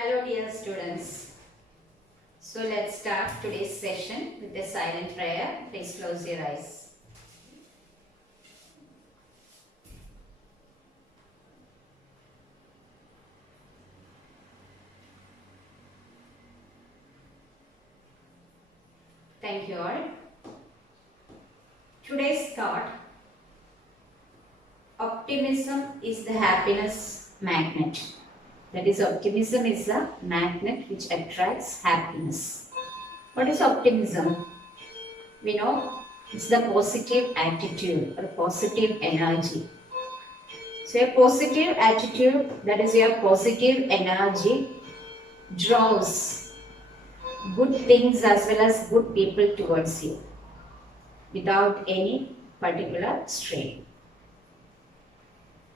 Hello dear students. So let's start today's session with a silent prayer. Please close your eyes. Thank you all. Today's thought: optimism is the happiness magnet. That is, optimism is a magnet which attracts happiness. What is optimism? We know it's the positive attitude or positive energy. So a positive attitude, that is your positive energy, draws good things as well as good people towards you without any particular strain.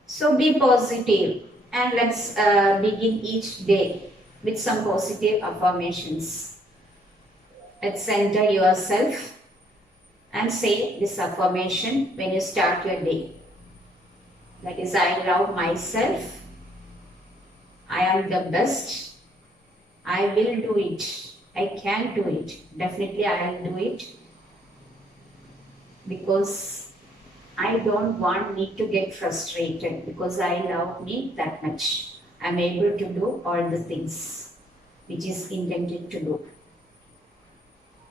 So be positive and let's begin each day with some positive affirmations. Let's center yourself and say this affirmation when you start your day. That is, I love myself, I am the best, I will do it, I can do it, definitely I will do it, because I don't want me to get frustrated, because I love me that much. I am able to do all the things which is intended to do.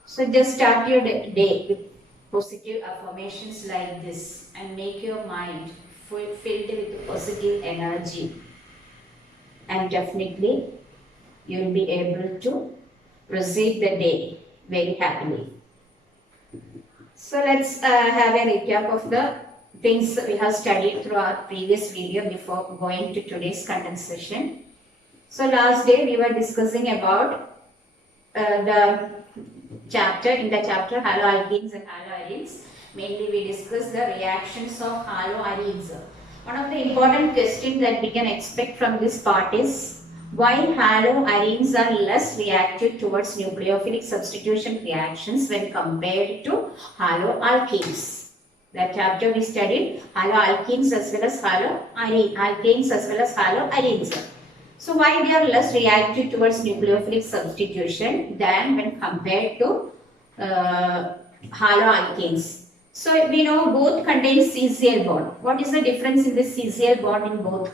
So just start your day with positive affirmations like this and make your mind filled with positive energy, and definitely you will be able to proceed the day very happily. So let's have a recap of the things we have studied through our previous video before going to today's content session. So last day we were discussing about the chapter haloalkenes and haloarenes. Mainly we discussed the reactions of haloarenes. One of the important questions that we can expect from this part is why haloarenes are less reactive towards nucleophilic substitution reactions when compared to haloalkenes. That chapter we studied haloalkenes as well as haloalkenes as well as haloarenes. So why they are less reactive towards nucleophilic substitution than when compared to haloalkenes. So we know both contain CCl bond. What is the difference in the CCl bond in both?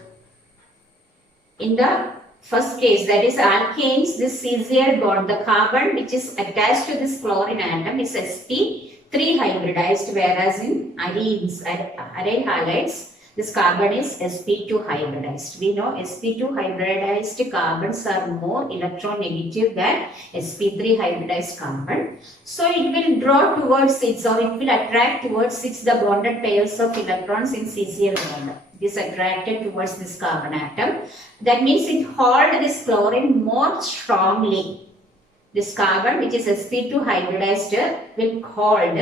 In the first case, that is alkanes, this CCl bond, the carbon which is attached to this chlorine atom is sp3 hybridized, whereas in arenes, array halides, this carbon is sp2 hybridized. We know sp2 hybridized carbons are more electronegative than sp3 hybridized carbon. So it will draw towards it, or it will attract towards it the bonded pairs of electrons in CCl bond. It is attracted towards this carbon atom. That means it holds this chlorine more strongly. This carbon which is sp2 hybridized will hold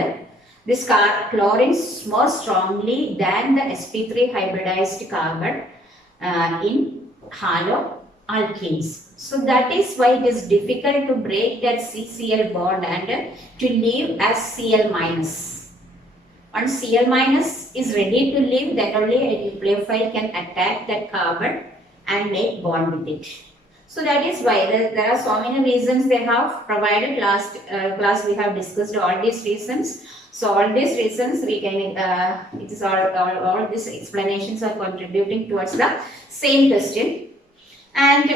this chlorine more strongly than the sp3 hybridized carbon in haloalkenes. So that is why it is difficult to break that CCl bond and to leave as Cl minus. Once Cl minus is ready to leave, then only a nucleophile can attack that carbon and make bond with it. So that is why there are so many reasons they have provided. Last class we have discussed all these reasons. So all these reasons we can, it is all these explanations are contributing towards the same question. And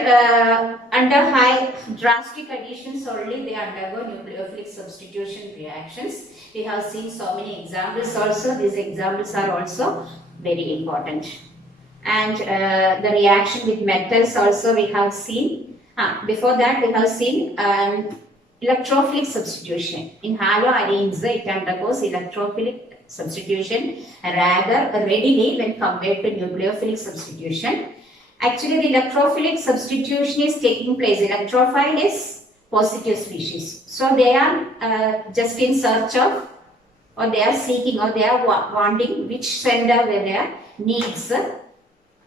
under high drastic additions only they undergo nucleophilic substitution reactions. We have seen so many examples also. These examples are also very important. And the reaction with metals also we have seen. Before that we have seen electrophilic substitution. In haloarenes it undergoes electrophilic substitution rather readily when compared to nucleophilic substitution. Actually the electrophilic substitution is taking place. Electrophile is positive species. So they are just in search of, or they are seeking, or they are wanting which center where their needs,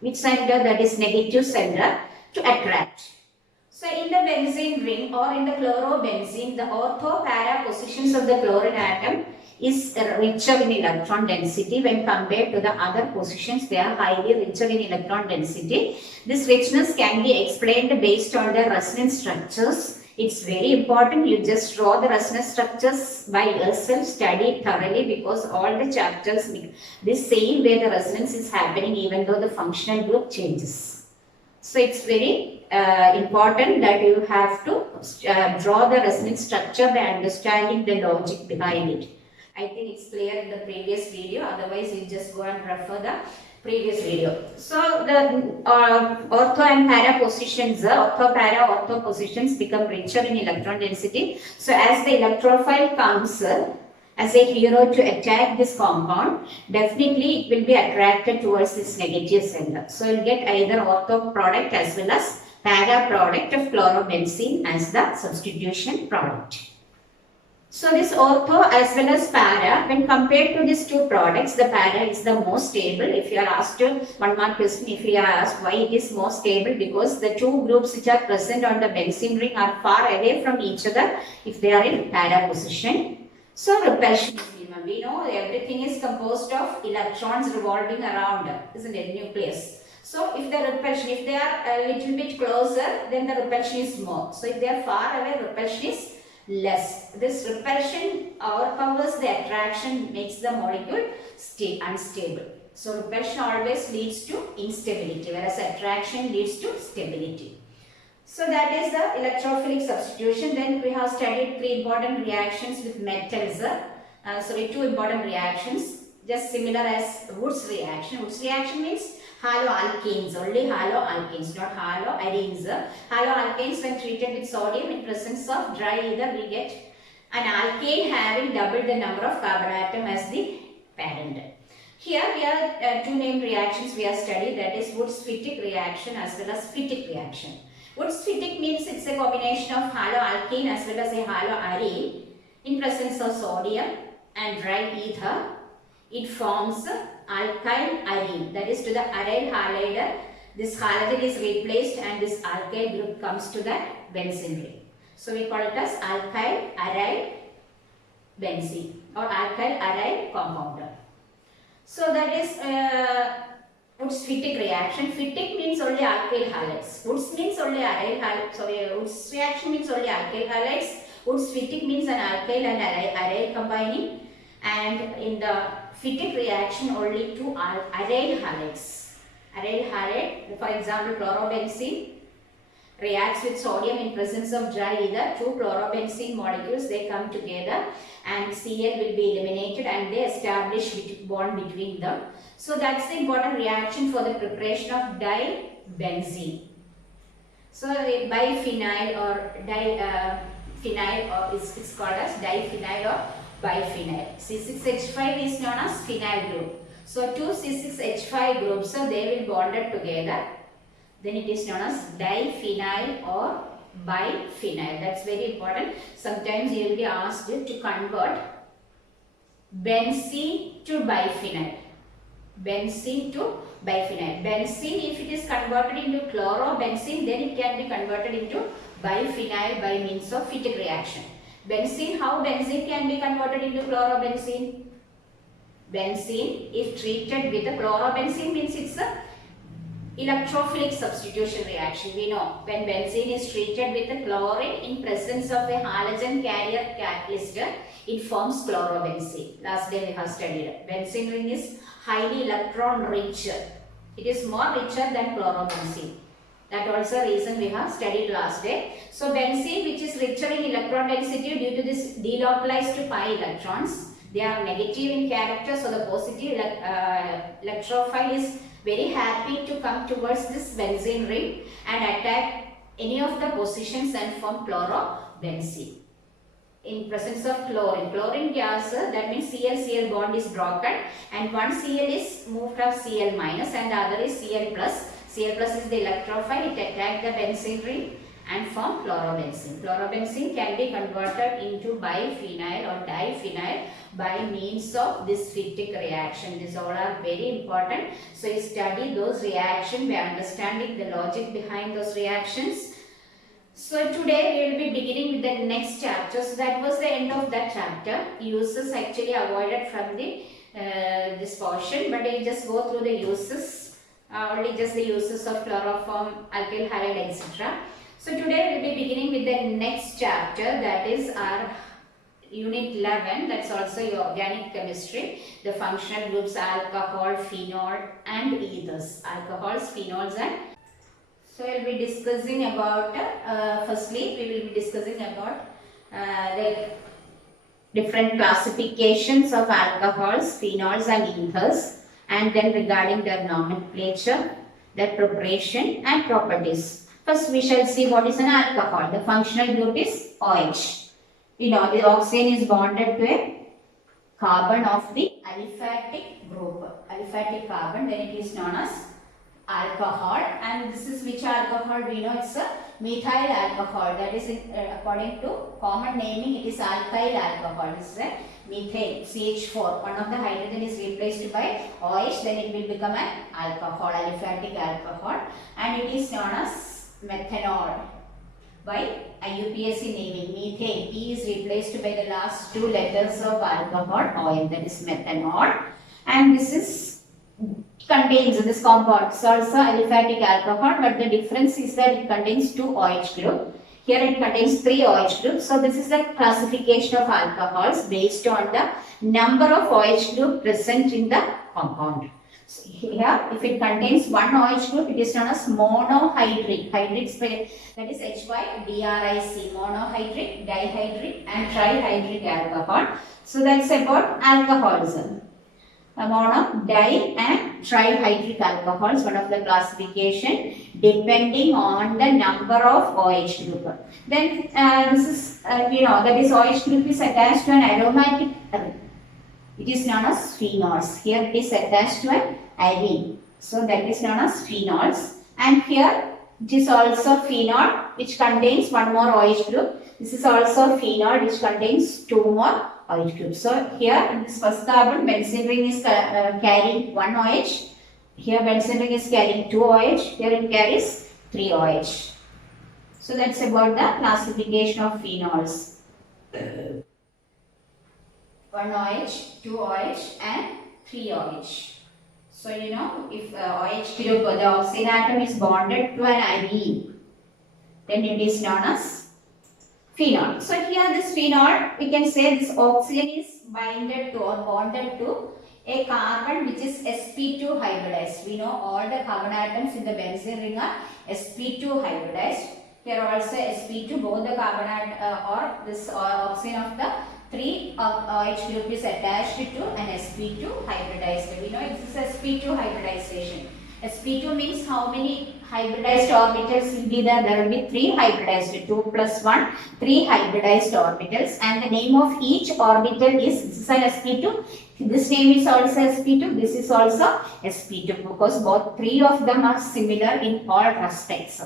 which center, that is negative center, to attract. So in the benzene ring or in the chlorobenzene, the ortho-para positions of the chlorine atom is richer in electron density when compared to the other positions. They are highly richer in electron density. This richness can be explained based on the resonance structures. It's very important you just draw the resonance structures by yourself, study it thoroughly, because all the chapters the same way the resonance is happening even though the functional group changes. So it's very important that you have to draw the resonance structure by understanding the logic behind it. I think it's clear in the previous video, otherwise you just go and refer the previous video. So the ortho and para positions, ortho positions become richer in electron density. So as the electrophile comes as a hero to attack this compound, definitely it will be attracted towards this negative center. So you'll get either ortho product as well as para product of chlorobenzene as the substitution product. So this ortho as well as para, when compared to these two products, the para is the most stable. If you are asked one more question, if you are asked why it is more stable, because the two groups which are present on the benzene ring are far away from each other if they are in para position. So repulsion is minimum. We know everything is composed of electrons revolving around, isn't it, nucleus. So if the repulsion, if they are a little bit closer, then the repulsion is more. So if they are far away, repulsion is less. This repulsion overpowers the attraction, makes the molecule stay unstable. So repulsion always leads to instability, whereas attraction leads to stability. So that is the electrophilic substitution. Then we have studied three important reactions with metals. Two important reactions, just similar as Wood's reaction. Wood's reaction means haloalkanes, only haloalkanes, not haloarenes. Haloalkanes, when treated with sodium in presence of dry ether, we get an alkane having double the number of carbon atom as the parent. Here we have two named reactions we have studied, that is Wood's Fittig reaction as well as Fittig reaction. Wood's Fittig means it's a combination of haloalkane as well as a haloarene in presence of sodium and dry ether. It forms alkyl arene, that is to the aryl halide, this halogen is replaced and this alkyl group comes to that benzene ring. So we call it as alkyl aryl benzene or alkyl aryl compounder. So that is Wood's Fittig reaction. Fittig means only alkyl halides. Wood's means only aryl halides. Wood's reaction means only alkyl halides. Wood's Fittig means an alkyl and aryl combining. And in the Fittig reaction, only two aryl halides. Aryl halide, for example, chlorobenzene reacts with sodium in presence of dry ether. Two chlorobenzene molecules, they come together and Cl will be eliminated and they establish bond between them. So that's the important reaction for the preparation of dibenzene. So biphenyl or phenyl, or it's called as diphenyl or biphenyl. C6H5 is known as phenyl group. So two C6H5 groups, so they will bonded together. Then it is known as diphenyl or biphenyl. That's very important. Sometimes you will be asked to convert benzene to biphenyl. Benzene to biphenyl. Benzene, if it is converted into chlorobenzene, then it can be converted into biphenyl by means of Fittig reaction. Benzene, how benzene can be converted into chlorobenzene? Benzene, if treated with a chlorobenzene, means it's a electrophilic substitution reaction. We know when benzene is treated with a chlorine in presence of a halogen carrier catalyst, it forms chlorobenzene. Last day we have studied it. Benzene ring is highly electron rich. It is more richer than chlorobenzene. That also reason we have studied last day. So benzene, which is richer in electron density due to this delocalized pi electrons, they are negative in character. So the positive electrophile is very happy to come towards this benzene ring and attack any of the positions and form chlorobenzene. In presence of chlorine, chlorine gas, that means Cl-Cl bond is broken and one Cl is moved to Cl minus and the other is Cl plus. Cl plus is the electrophile, it attacks the benzene ring and form chlorobenzene. Chlorobenzene can be converted into biphenyl or diphenyl by means of this Fittig reaction. These all are very important. So you study those reactions by understanding the logic behind those reactions. So today we will be beginning with the next chapter. So that was the end of that chapter. Uses actually avoided from the this portion, but we just go through the uses, only just the uses of chloroform, alkyl halide, etc. So today we will be beginning with the next chapter, that is our Unit 11, that's also your organic chemistry, the functional groups alcohol, phenol and ethers. Alcohols, phenols and so we'll be discussing about, firstly we will be discussing about the different classifications of alcohols, phenols and ethers, and then regarding their nomenclature, their preparation and properties. First we shall see what is an alcohol. The functional group is OH. You know, the oxygen is bonded to a carbon of the aliphatic group, aliphatic carbon, then it is known as alcohol. And this is which alcohol? We know it's a methyl alcohol, that is according to common naming it is alkyl alcohol. This is a methyl, CH4, one of the hydrogen is replaced by OH, then it will become an alcohol, aliphatic alcohol, and it is known as methanol by IUPAC naming. Methane, P is replaced by the last two letters of alcohol, oil, that is methanol, and this is contains this compound. It's also aliphatic alcohol, but the difference is that it contains two OH group. Here it contains three OH groups. So this is the classification of alcohols based on the number of OH group present in the compound. So here, if it contains one OH group, it is known as monohydric. Hydric, that is HYDRIC, monohydric, dihydric and trihydric alcohol. So that's about alcoholism. Mono, di and trihydric alcohols, one of the classification depending on the number of OH group. Then this is, that is OH group is attached to an aromatic, it is known as phenols. Here it is attached to an arene. So that is known as phenols. And here it is also phenol which contains one more OH group. This is also phenol which contains two more OH groups. So here in this first carbon, benzene ring is carrying one OH. Here benzene ring is carrying two OH. Here it carries three OH. So that's about the classification of phenols. One OH, two OH and three OH. So if OH group, the oxygen atom is bonded to an arene, then it is known as phenol. So here this phenol, we can say this oxygen is bonded to a carbon which is sp2 hybridized. We know all the carbon atoms in the benzene ring are sp2 hybridized. Here also sp2, both the carbon or this oxygen of the three OH group is attached to an sp2 hybridized. We know it is sp2 hybridization. sp2 means how many hybridized orbitals will be there? There will be three hybridized, 2 plus 1, 3 hybridized orbitals, and the name of each orbital is, this is an sp2, this name is also sp2, this is also sp2, because both three of them are similar in all respects.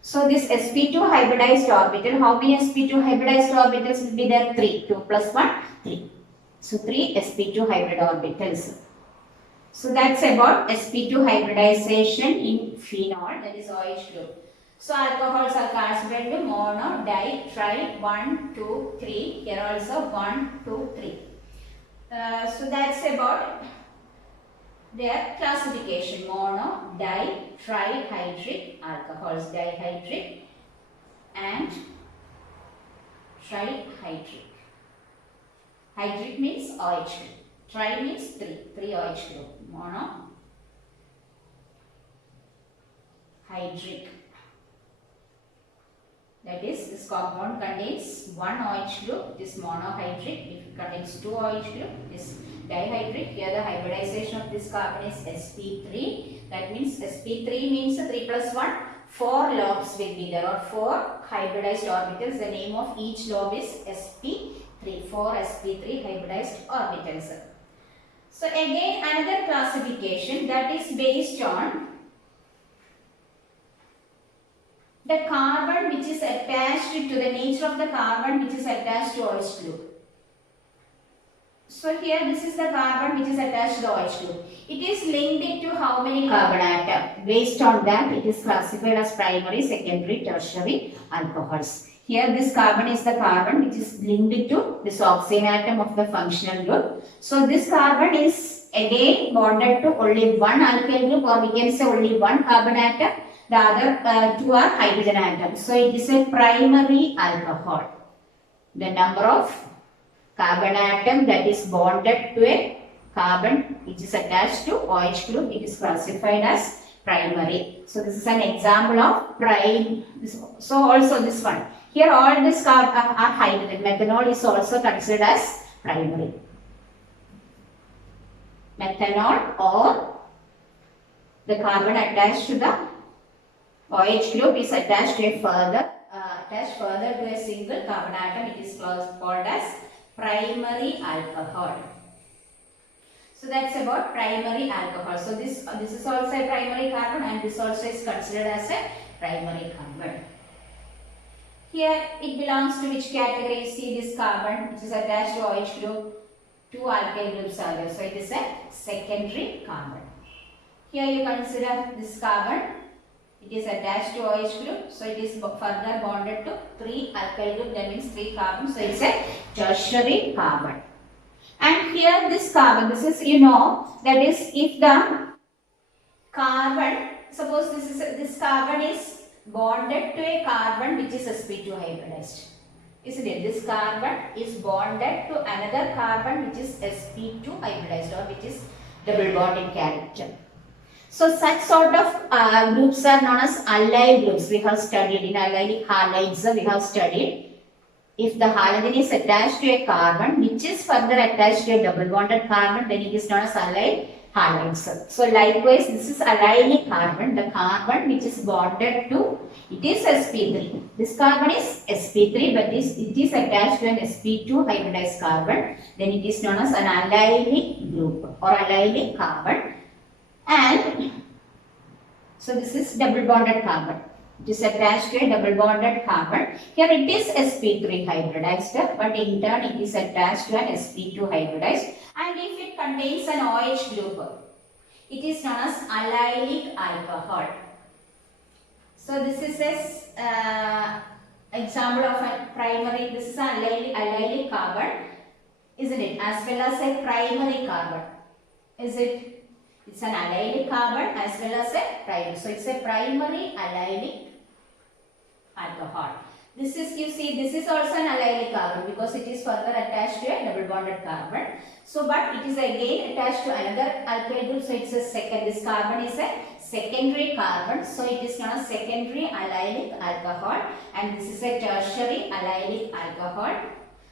So this sp2 hybridized orbital, how many sp2 hybridized orbitals will be there? 3, 2 plus 1, 3. So 3 sp2 hybrid orbitals. So that's about sp2 hybridization in phenol, that is OH group. So alcohols are classified into mono, di, tri, 1, 2, 3. Here also 1, 2, 3. So that's about their classification. Mono, di, trihydric alcohols, dihydric and trihydric. Hydric means OH group. Tri means 3 OH group. Mono, hydric. That is, this compound contains one OH group, it is monohydric. If it contains two OH group, it is dihydric. Here the hybridization of this carbon is sp3. That means sp3 means 3 plus 1, 4 lobes will be there, or 4 hybridized orbitals. The name of each lobe is sp3, 4 sp3 hybridized orbitals. So again another classification that is based on the carbon which is attached to the nature of the carbon which is attached to OH group. So So here this is the carbon which is attached to the OH group. It is linked to how many carbon atom? Based on that, it is classified as primary, secondary, tertiary alcohols. Here this carbon is the carbon which is linked to this oxygen atom of the functional group. So this carbon is again bonded to only one alkyl group, or we can say only one carbon atom. The other two are hydrogen atoms. So it is a primary alcohol. The number of carbon atom that is bonded to a carbon which is attached to OH group, it is classified as primary. So this is an example of prime. So also this one. Here all these carbon are hydrogen. Methanol is also considered as primary. Methanol, or the carbon attached to the OH group is attached to a further to a single carbon atom. It is called as primary alcohol. So that's about primary alcohol. So this is also a primary carbon, and this also is considered as a primary carbon. Here it belongs to which category? See this carbon which is attached to OH group, two alkyl groups are there. So it is a secondary carbon. Here you consider this carbon. It is attached to OH group, so it is further bonded to three alkyl group, that means three carbons, so it's a tertiary carbon. And here this carbon, this is, that is if the carbon, suppose this carbon is bonded to a carbon which is sp2 hybridized, isn't it? This carbon is bonded to another carbon which is sp2 hybridized, or which is double bond in character. So such sort of groups are known as allyl groups. We have studied in allylic halides. We have studied if the halogen is attached to a carbon which is further attached to a double bonded carbon, then it is known as allyl halides. So likewise, this is allylic carbon. The carbon which is bonded to, it is sp3. This carbon is sp3, but it is attached to an sp2 hybridized carbon. Then it is known as an allylic group or allylic carbon. And so this is double bonded carbon. It is attached to a double bonded carbon. Here it is sp3 hybridized, but in turn it is attached to an sp2 hybridized. And if it contains an OH group, it is known as allylic alcohol. So this is a example of a primary. This is an allylic carbon, isn't it? As well as a primary carbon, is it? It's an allylic carbon as well as a primary. So it's a primary allylic alcohol. This is, you see, this is also an allylic carbon because it is further attached to a double bonded carbon. So, but it is again attached to another alkyl group. So it's a this carbon is a secondary carbon. So it is known as secondary allylic alcohol, and this is a tertiary allylic alcohol.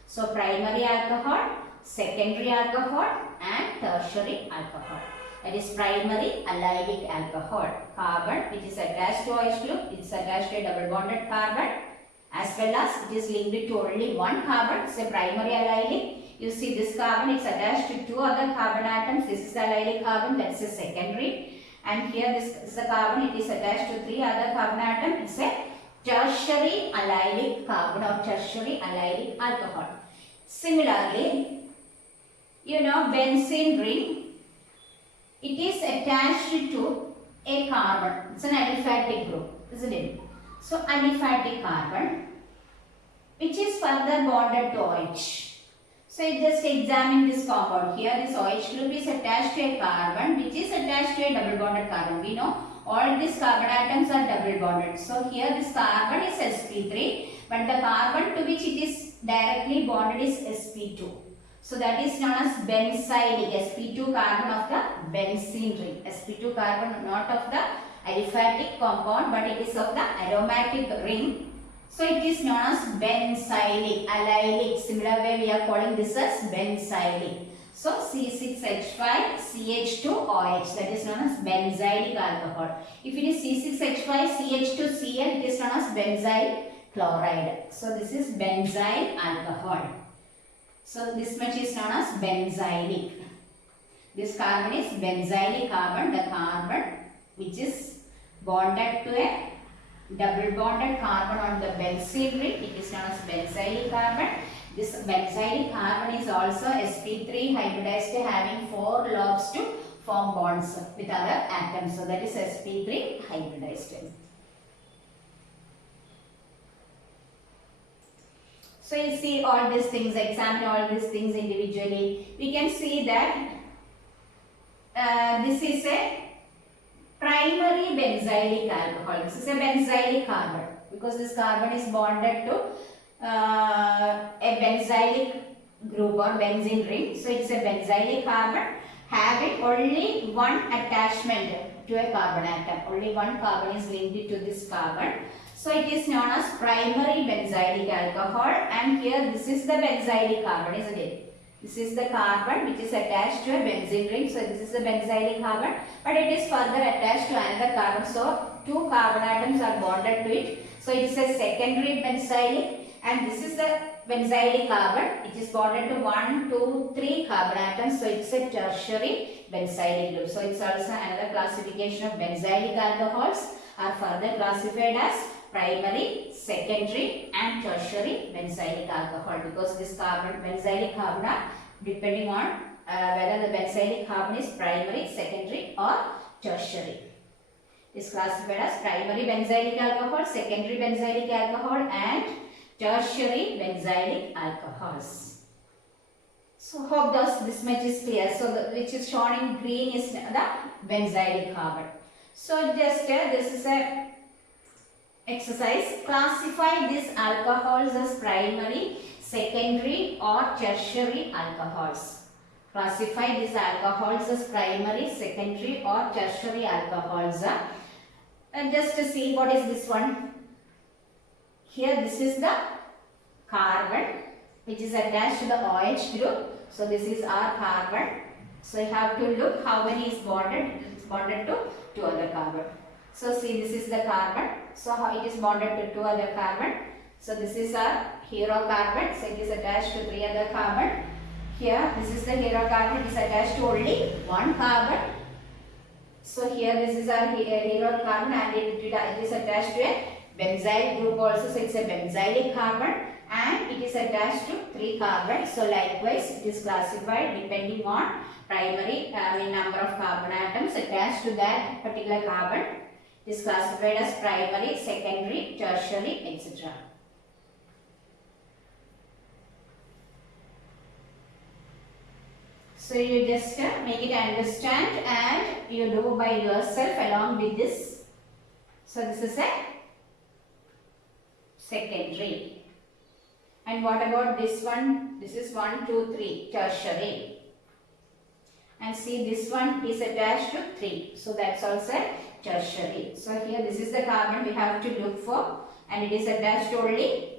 So primary alcohol, secondary alcohol, and tertiary alcohol. That is primary allylic alcohol. Carbon which is attached to OH group, it is attached to a double bonded carbon, as well as it is linked to only one carbon. It's a primary allylic. You see this carbon is attached to two other carbon atoms. This is the allylic carbon, that is a secondary. And here this is the carbon, it is attached to three other carbon atoms. It's a tertiary allylic carbon or tertiary allylic alcohol. Similarly, benzene ring. It is attached to a carbon. It's an aliphatic group, isn't it? So aliphatic carbon which is further bonded to OH. So you just examine this compound. Here this OH group is attached to a carbon which is attached to a double bonded carbon. We know all these carbon atoms are double bonded. So here this carbon is sp3, but the carbon to which it is directly bonded is sp2. So that is known as benzylic, sp2 carbon of the benzene ring. sp2 carbon not of the aliphatic compound, but it is of the aromatic ring. So it is known as benzylic, allylic. Similar way we are calling this as benzylic. So C6H5 CH2OH, that is known as benzylic alcohol. If it is C6H5 CH2Cl, it is known as benzyl chloride. So this is benzyl alcohol. So this much is known as benzylic. This carbon is benzylic carbon, the carbon which is bonded to a double bonded carbon on the benzene ring. It is known as benzylic carbon. This benzylic carbon is also sp3 hybridized having 4 lobes to form bonds with other atoms. So that is sp3 hybridized. So you see all these things, examine all these things individually. We can see that this is a primary benzylic alcohol. This is a benzylic carbon because this carbon is bonded to a benzylic group or benzene ring. So it's a benzylic carbon having only one attachment to a carbon atom. Only one carbon is linked to this carbon. So it is known as primary benzylic alcohol, and here this is the benzylic carbon, isn't it? This is the carbon which is attached to a benzene ring. So this is the benzylic carbon, but it is further attached to another carbon. So 2 carbon atoms are bonded to it. So it is a secondary benzylic, and this is the benzylic carbon. It is bonded to 1, 2, 3 carbon atoms. So it's a tertiary benzylic group. So it's also another classification of benzylic alcohols are further classified as primary, secondary and tertiary benzylic alcohol, because this carbon benzylic carbon are depending on whether the benzylic carbon is primary, secondary or tertiary. Is classified as primary benzylic alcohol, secondary benzylic alcohol and tertiary benzylic alcohols. So hope this much is clear. So which is shown in green is the benzylic carbon. So just this is a exercise. Classify these alcohols as primary, secondary or tertiary alcohols. Classify these alcohols as primary, secondary or tertiary alcohols. And just to see what is this one. Here this is the carbon which is attached to the OH group. So this is our carbon. So you have to look how many is bonded. It's bonded to 2 other carbon. So see, this is the carbon. So how it is bonded to 2 other carbon. So this is our hero carbon. So it is attached to 3 other carbon. Here this is the hero carbon. It is attached to only 1 carbon. So here this is our hero carbon, and it is attached to a benzyl group also. So it's a benzylic carbon, and it is attached to 3 carbons. So likewise it is classified depending on primary number of carbon atoms attached to that particular carbon. It is classified as primary, secondary, tertiary, etc. So you just make it understand and you do by yourself along with this. So this is a secondary. And what about this one? This is 1, 2, 3, tertiary. And see, this one is attached to 3. So that's also tertiary. So here this is the carbon we have to look for, and it is attached to only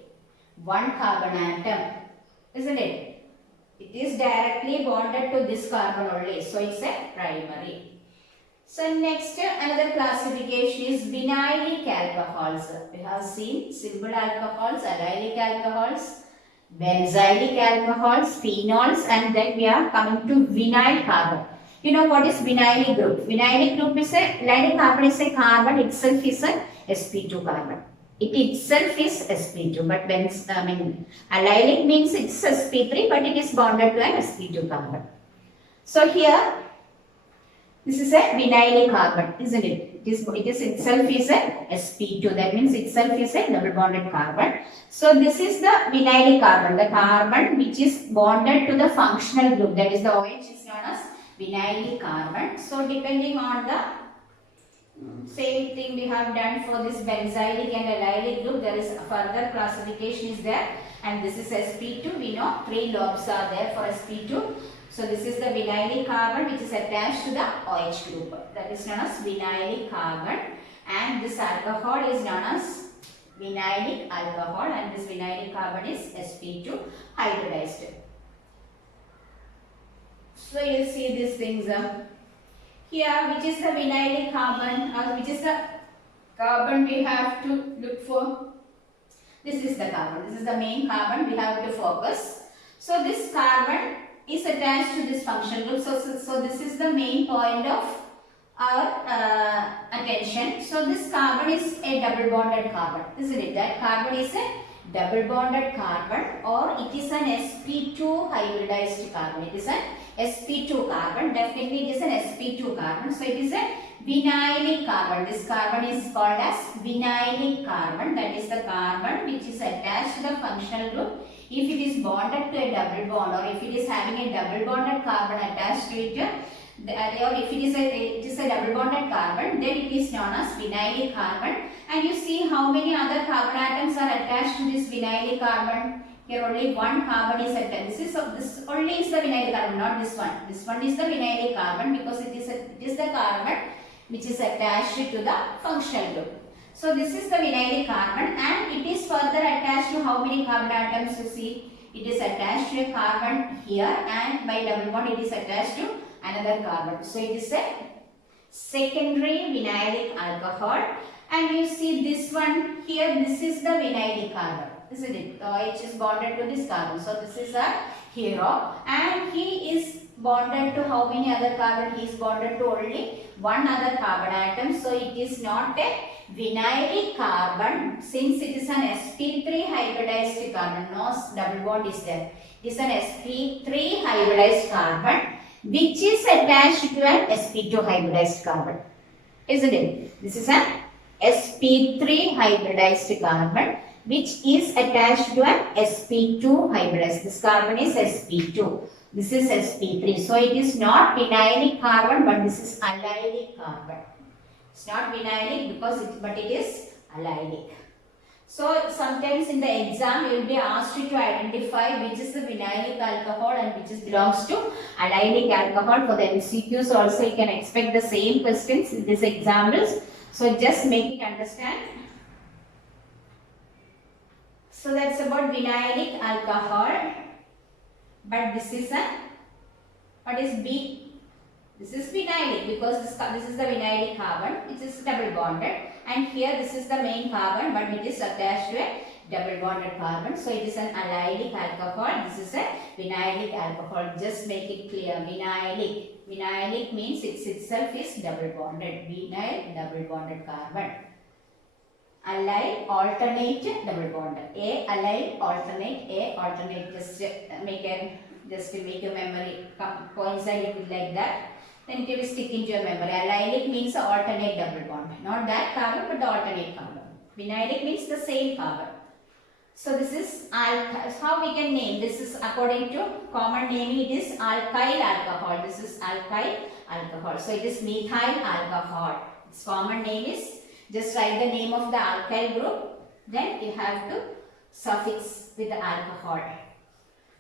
1 carbon atom, isn't it? It is directly bonded to this carbon only. So it's a primary. So next another classification is vinylic alcohols. We have seen simple alcohols, allylic alcohols, benzylic alcohols, phenols, and then we are coming to vinyl carbon. You know what is vinylic group? Vinylic group is a allylic carbon is a carbon itself is a sp2 carbon. It itself is sp2, but allylic means it's sp3, but it is bonded to an sp2 carbon. So here this is a vinylic carbon, isn't it? It is itself is a sp2. That means itself is a double bonded carbon. So this is the vinylic carbon, the carbon which is bonded to the functional group. That is the OH is known as vinylic carbon. So depending on the same thing we have done for this benzylic and allylic group, there is a further classification is there, and this is sp2. We know 3 lobes are there for sp2. So this is the vinylic carbon which is attached to the OH group. That is known as vinylic carbon, and this alcohol is known as vinylic alcohol, and this vinylic carbon is sp2 hybridized. So you see these things here, which is the vinylic carbon, or which is the carbon we have to look for. This is the carbon. This is the main carbon we have to focus. So this carbon is attached to this functional group. So this is the main point of our attention. So this carbon is a double bonded carbon, isn't it? That carbon is a double bonded carbon, or it is an sp2 hybridized carbon. It is an sp2 carbon. Definitely it is an sp2 carbon. So it is a vinylic carbon. This carbon is called as vinylic carbon. That is the carbon which is attached to the functional group. If it is bonded to a double bond, or if it is having a double bonded carbon attached to it, or if it is a double bonded carbon, then it is known as vinylic carbon. And you see how many other carbon atoms are attached to this vinylic carbon. Here only one carbon is attached. This only is the vinylic carbon, not this one. This one is the vinylic carbon because it is the carbon which is attached to the functional group. So this is the vinylic carbon, and it is further attached to how many carbon atoms you see? It is attached to a carbon here, and by double bond it is attached to another carbon. So it is a secondary vinylic alcohol, and you see this one here, this is the vinylic carbon, isn't it? The OH is bonded to this carbon. So this is a hero, and he is bonded to how many other carbon? He is bonded to only one other carbon atom. So it is not a vinylic carbon since it is an sp3 hybridized carbon. No double bond is there. It is an sp3 hybridized carbon which is attached to an sp2 hybridized carbon, isn't it? This is an sp3 hybridized carbon which is attached to an sp2 hybridized. This carbon is sp2. This is sp3. So it is not vinylic carbon, but this is allylic carbon. It's not vinylic but it is allylic. So sometimes in the exam you will be asked to identify which is the vinylic alcohol and which belongs to allylic alcohol. For the MCQs also you can expect the same questions in these examples. So just make it understand. So that's about vinylic alcohol. But this is what is B? This is vinylic because this is the vinylic carbon. It is double bonded, and here this is the main carbon, but it is attached to a double bonded carbon. So it is an allylic alcohol. This is a vinylic alcohol. Just make it clear. Vinylic. Vinylic means it itself is double bonded. Vinyl double bonded carbon. Allyl alternate double bond. A allyl alternate. A alternate. Just to make your memory coincide it with like that. Then it will stick into your memory. Allylic means alternate double bond. Not that carbon, but the alternate carbon. Vinylic means the same carbon. So this is how we can name. This is according to common naming. It is alkyl alcohol. This is alkyl alcohol. So it is methyl alcohol. Its common name is, just write the name of the alkyl group. Then you have to suffix with the alcohol.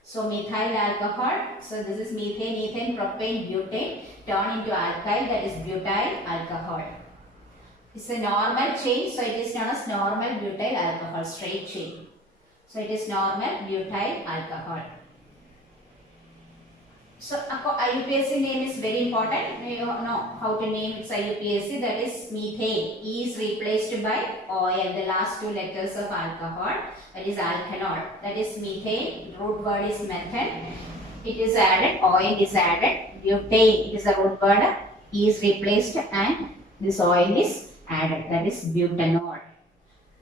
So methyl alcohol. So this is methane, ethane, propane, butane. Turn into alkyl, that is butyl alcohol. It's a normal chain, so it is known as normal butyl alcohol, straight chain. So it is normal butyl alcohol. So IUPAC name is very important. You know how to name its IUPAC, that is methane. E is replaced by oil, the last two letters of alcohol, that is alkanol. That is methane, root word is methane. It is added, oil is added. Butane, it is a root word, E is replaced and this oil is added, that is butanol.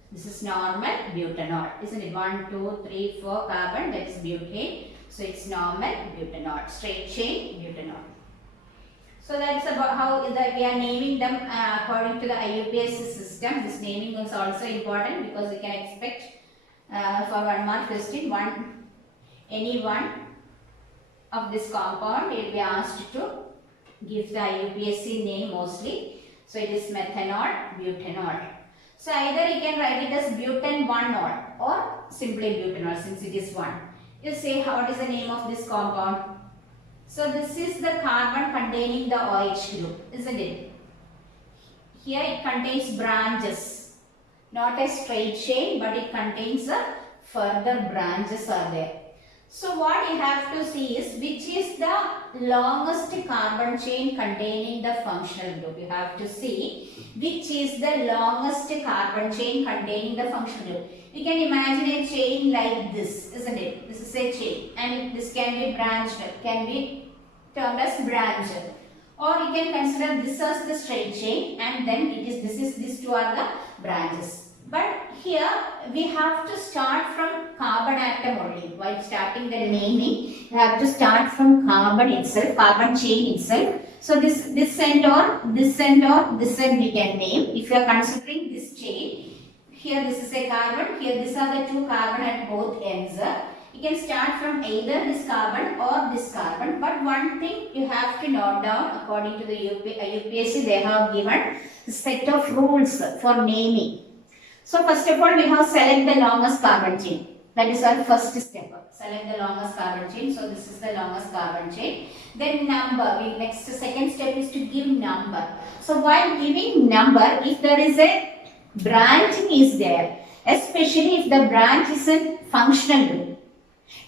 This is normal butanol, isn't it? 1, 2, 3, 4 carbon, that is butane. So it's normal butanol, straight chain butanol. So that's about how we are naming them according to the IUPAC system. This naming is also important because we can expect for 1 mark question, any one of this compound will be asked to give the IUPAC name mostly. So it is methanol, butanol. So either you can write it as butan-1-nol or simply butanol since it is 1. You say what is the name of this compound. So this is the carbon containing the OH group, isn't it? Here it contains branches, not a straight chain, but it contains further branches are there. So what you have to see is which is the longest carbon chain containing the functional group. You have to see which is the longest carbon chain containing the functional group. You can imagine a chain like this, isn't it? This is a chain and this can be branched, can be termed as branch. Or you can consider this as the straight chain, and then these two are the branches. But here we have to start from carbon atom only. While starting the naming, you have to start from carbon itself, carbon chain itself. So this end or this end or this end we can name. If you are considering this chain, here this is a carbon, here these are the two carbon at both ends. You can start from either this carbon or this carbon. But one thing you have to note down, according to the UPSC, they have given a set of rules for naming. So first of all, we have select the longest carbon chain. That is our first step. Select the longest carbon chain. So this is the longest carbon chain. Then number. Second step is to give number. So while giving number, if there is a branching is there, especially if the branch is a functional group,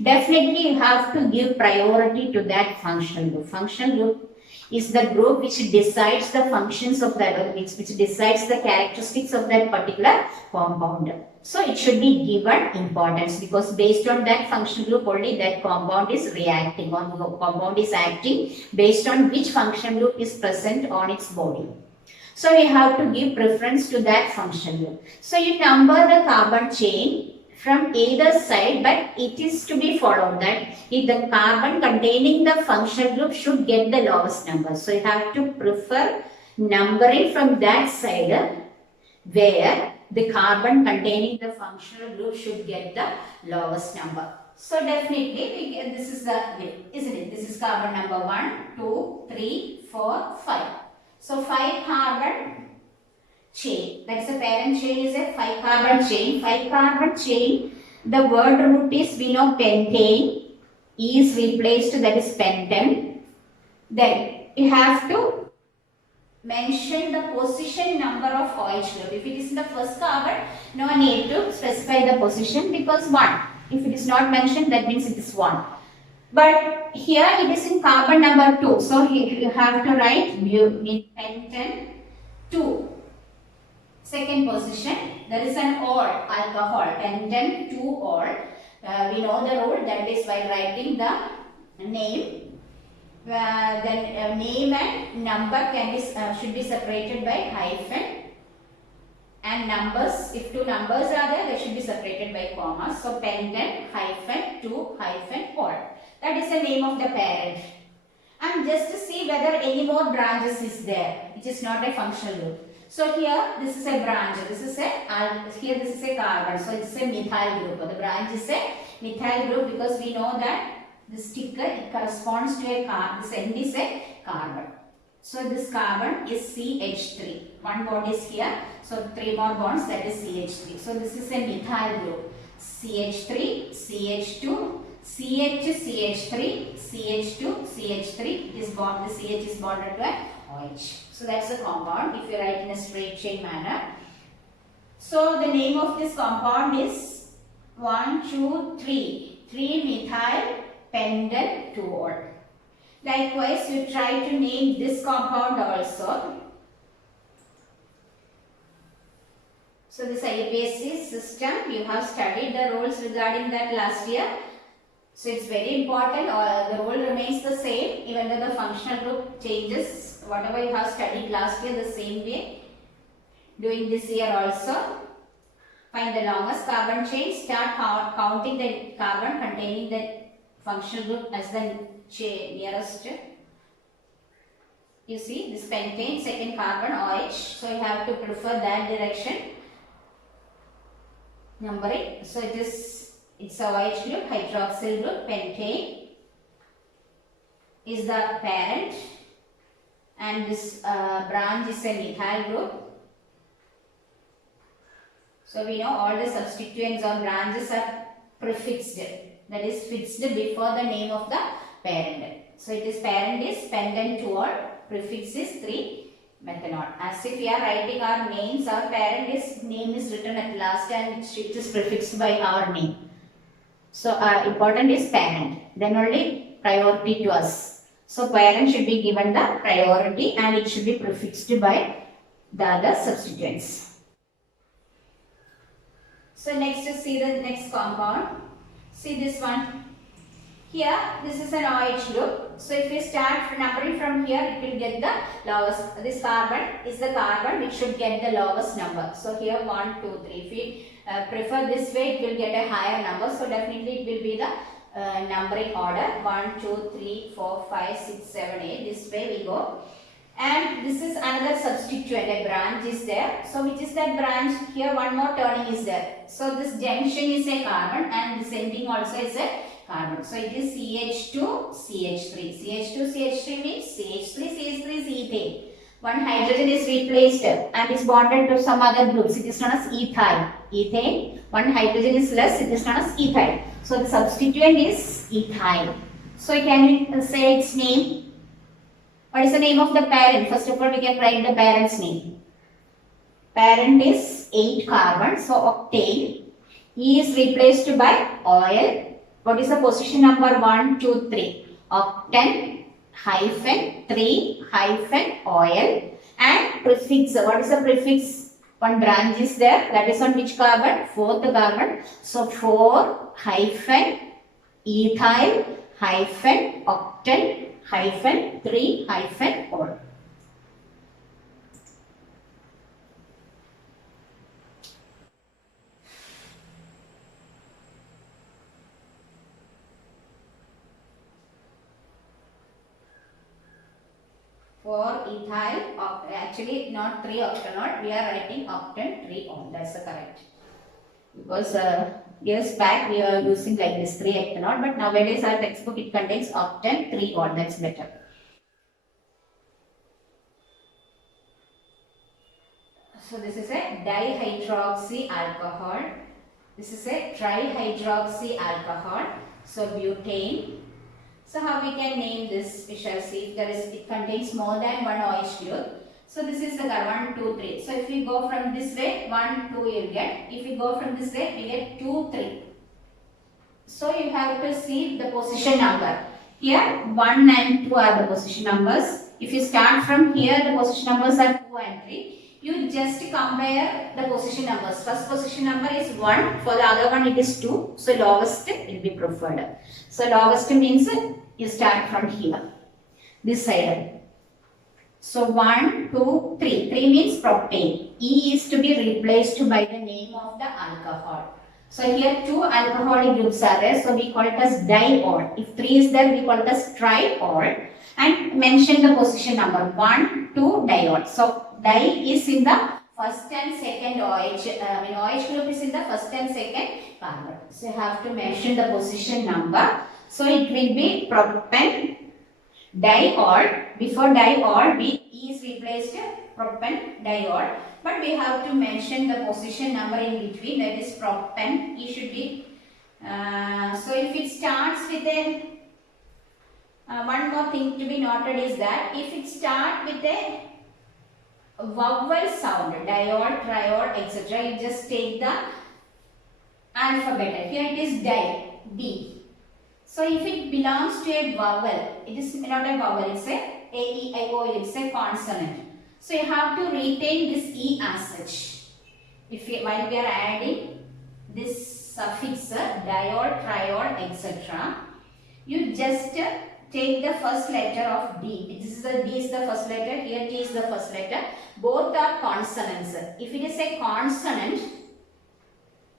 definitely you have to give priority to that functional group. Functional group is the group which decides the functions of that, which decides the characteristics of that particular compound. So it should be given importance, because based on that functional group only that compound is reacting, or compound is acting based on which functional group is present on its body. So we have to give preference to that functional group. So you number the carbon chain from either side, but it is to be followed that if the carbon containing the functional group should get the lowest number. So you have to prefer numbering from that side where the carbon containing the functional group should get the lowest number. So definitely this is the way, isn't it? This is carbon number 1, 2, 3, 4, 5. So 5 carbon chain, that's the parent chain is a 5 carbon chain. 5 carbon chain, the word root is, we know pentane, E is replaced, that is pentane. Then you have to mention the position number of OH group. If it is in the first carbon, no need to specify the position, because 1. If it is not mentioned, that means it is 1. But here it is in carbon number 2. So you have to write pentane 2. Second position, there is an ol, alcohol, pentane 2-ol. We know the rule, that is while writing the name, then name and number should be separated by hyphen, and numbers, if 2 numbers are there, they should be separated by commas. So pentane hyphen 2 hyphen ol. That is the name of the parent. And just to see whether any more branches is there, which is not a functional group. So here this is a branch, this is a carbon, so it's a methyl group. The branch is a methyl group, because we know that the sticker, it corresponds to a carbon, this end is a carbon. So this carbon is CH3, 1 bond is here, so 3 more bonds, that is CH3. So this is a methyl group, CH3, CH2, CH, CH3, CH2, CH3, this bond, the CH is bonded to a OH. So that's the compound if you write in a straight chain manner. So the name of this compound is 1, 2, 3, 3-methyl pentane 2-ol. Likewise, you try to name this compound also. So this IUPAC system, you have studied the rules regarding that last year. So it's very important, the rule remains the same even though the functional group changes. Whatever you have studied last year, the same way doing this year also. Find the longest carbon chain, start counting the carbon containing the functional group as the nearest. You see this pentane, second carbon OH, so you have to prefer that direction. Numbering, so it's a OH group, hydroxyl group, pentane is the parent, and this branch is a methyl group. So we know all the substituents or branches are prefixed, that is fixed before the name of the parent. So it is parent is pentane 2-ol, prefix is 3-methanol. As if we are writing our names, our parent name is written at last and it is prefixed by our name. So important is parent, then only priority to us. So parent should be given the priority and it should be prefixed by the other substituents. So next to see the next compound. See this one. Here, this is an OH group. So if we start numbering from here, it will get the lowest. This carbon is the carbon which should get the lowest number. So here 1, 2, 3. If we prefer this way, it will get a higher number. So definitely it will be the numbering order 1, 2, 3, 4, 5, 6, 7, 8. This way we go. And this is another substituent, a branch is there. So which is that branch? Here one more turning is there. So this junction is a carbon and this ending also is a carbon. So it is CH2, CH3. CH2, CH3 means CH3, CH3 is ethane. One hydrogen is replaced and is bonded to some other groups. It is known as ethyl. Ethane. One hydrogen is less. It is known as ethyl. So the substituent is ethyl. So can we say its name? What is the name of the parent? First of all, we can write the parent's name. Parent is 8 carbon, so octane. E is replaced by oil. What is the position number? 1, 2, 3. Octane hyphen 3 hyphen oil. And prefix. What is the prefix? One branch is there. That is on which carbon? 4th carbon. So 4 hyphen ethyl hyphen octane hyphen 3 hyphen oil. For ethyl, actually not 3 octanol, we are writing octane 3 on. That's the correct. Because years back we are using like this 3 octanol, but nowadays our textbook it contains octane 3 on. That's better. So this is a dihydroxy alcohol. This is a trihydroxy alcohol. So butane. So how we can name this? We shall see. It contains more than one OH group. So this is the 1, 2, 3. So if we go from this way, 1, 2 you will get. If we go from this way, we get 2, 3. So you have to see the position number. Here 1 and 2 are the position numbers. If you start from here, the position numbers are 2 and 3. You just compare the position numbers. First position number is 1. For the other one it is 2. So lowest will be preferred. So lowest means you start from here. This side. So 1, 2, 3. 3 means propane. E is to be replaced by the name of the alcohol. So here 2 alcoholic groups are there. So we call it as diol. If 3 is there, we call it as triol. And mention the position number 1, 2 diol. So di is in the first and second OH. OH group is in the first and second carbon. So you have to mention the position number. So it will be propan diol. Before diol, E is replaced propan diol. But we have to mention the position number in between. That is propan. E should be. So if it starts with a one more thing to be noted is that if it starts with a vowel sound, diol, triol, etc., you just take the alphabet. Here it is di, D. So if it belongs to a vowel, it is not a vowel, it's a E, I, O, it's a consonant. So you have to retain this E as such. While we are adding this suffix, diol, triol, etc., you just take the first letter of D. D is the first letter, here T is the first letter. Both are consonants. If it is a consonant,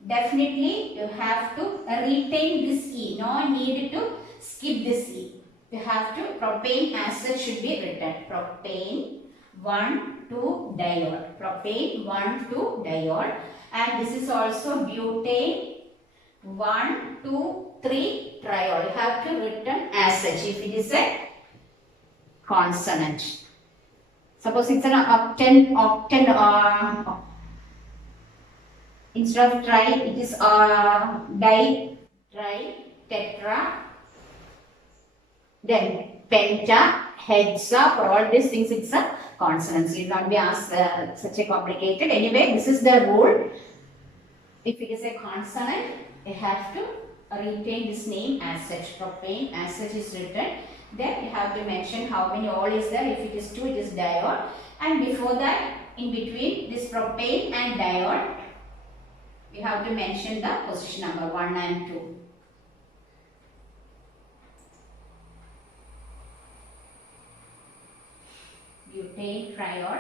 definitely you have to retain this E. No need to skip this E. You have to, propane as such should be written. Propane 1, 2 diol. Propane 1, 2 diol. And this is also butane 1, 2, 3 triol. You have to written as such if it is a consonant. Suppose it's an octane, instead of tri, it is di, tri, tetra, then penta, hexa. For all these things, it's a consonant. So you will not be asked such a complicated. Anyway, this is the rule. If it is a consonant, you have to retain this name as such. Propane as such is written. Then you have to mention how many ol is there. If it is 2, it is diol. And before that, in between this propane and diol, you have to mention the position number 1 and 2. butane triol.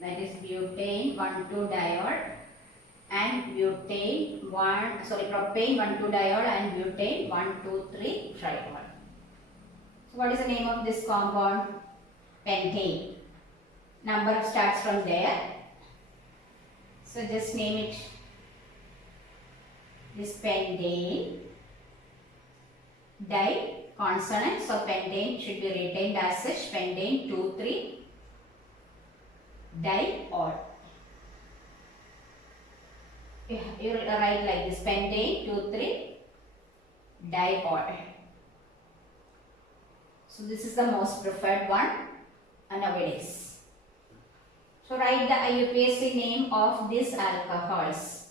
That is butane 1,2-diol and propane 1,2-diol and butane 1,2,3-triol. So what is the name of this compound? Pentane. Number starts from there. So just name it this pentane. Di consonant, so pentane should be retained as such, pentane 2,3-diol. You write like this, pentane 2,3-diol. So this is the most preferred one nowadays. So write the IUPAC name of these alcohols.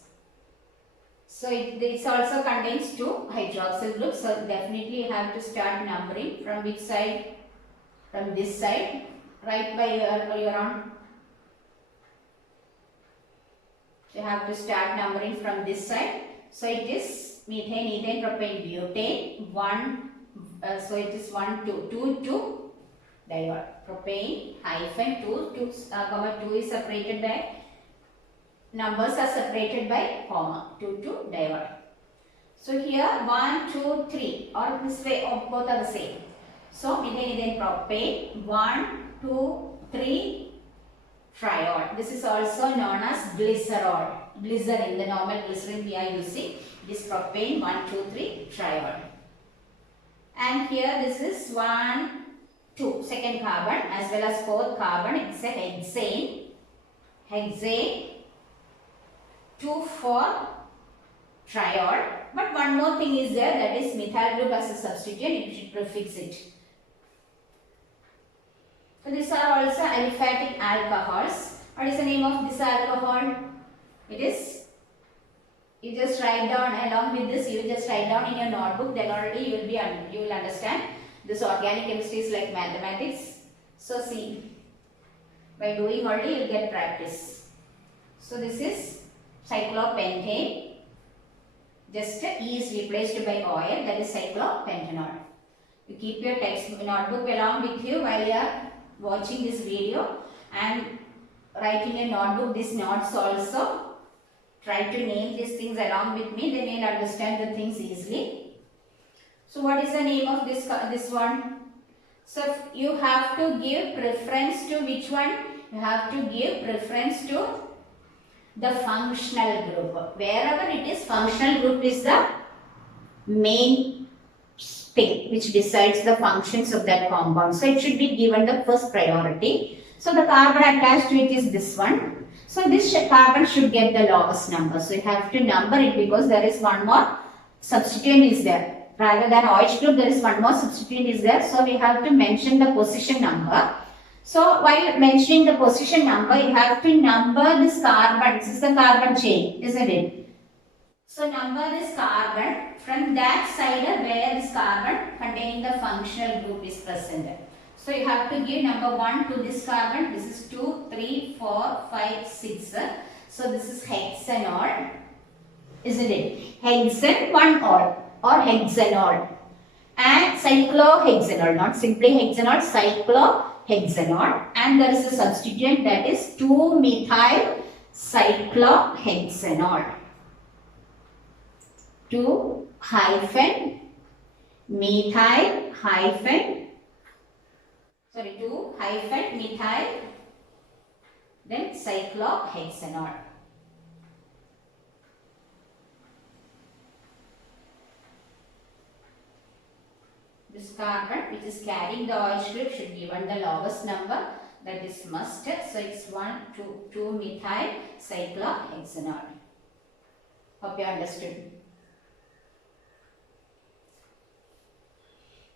So this also contains 2 hydroxyl groups. So definitely you have to start numbering from which side? From this side. Write by your own. So you have to start numbering from this side. So it is methane, ethane, propane, butane. So it is 1, 2, 2,2-diol. Propane hyphen 2 is separated by. Numbers are separated by comma, 2,2-diol. So here 1, 2, 3 or this way, both are the same. So methane, ethane, propane 1, 2, 3-triol. This is also known as glycerol. Glycerin, the normal glycerin we are using. This propane 1, 2, 3-triol. And here this is 1, 2, second carbon as well as fourth carbon. It's a hexane. Hexane 2,4-triol. But one more thing is there, that is methyl group as a substituent. You should prefix it. So these are also aliphatic alcohols. What is the name of this alcohol? It is, you just write down along with this, you just write down in your notebook, then already you will understand. This organic chemistry is like mathematics. So see, by doing already you will get practice. So this is cyclopentane. Just E is replaced by oil, that is cyclopentanol. You keep your text notebook along with you while you are watching this video and write in your notebook these notes also. Try to name these things along with me, then you will understand the things easily. So what is the name of this one? So you have to give preference to which one? You have to give preference to the functional group. Wherever it is, functional group is the main thing which decides the functions of that compound. So it should be given the first priority. So the carbon attached to it is this one. So this carbon should get the lowest number. So you have to number it because there is one more substituent is there. Rather than OH group, there is one more substituent is there. So we have to mention the position number. So while mentioning the position number, you have to number this carbon. This is the carbon chain, isn't it? So number this carbon from that side where this carbon containing the functional group is present. So you have to give number 1 to this carbon. This is 2, 3, 4, 5, 6. So this is hexanol, isn't it? Hexane 1-ol or hexanol. And cyclohexanol, not simply hexanol, cyclohexanol. And there is a substituent, that is 2-methyl cyclohexanol. 2-methyl, then cyclohexanol. This carbon which is carrying the OH group should be given the lowest number, that is must. So it's 2-methyl cyclohexanol. Hope you understood.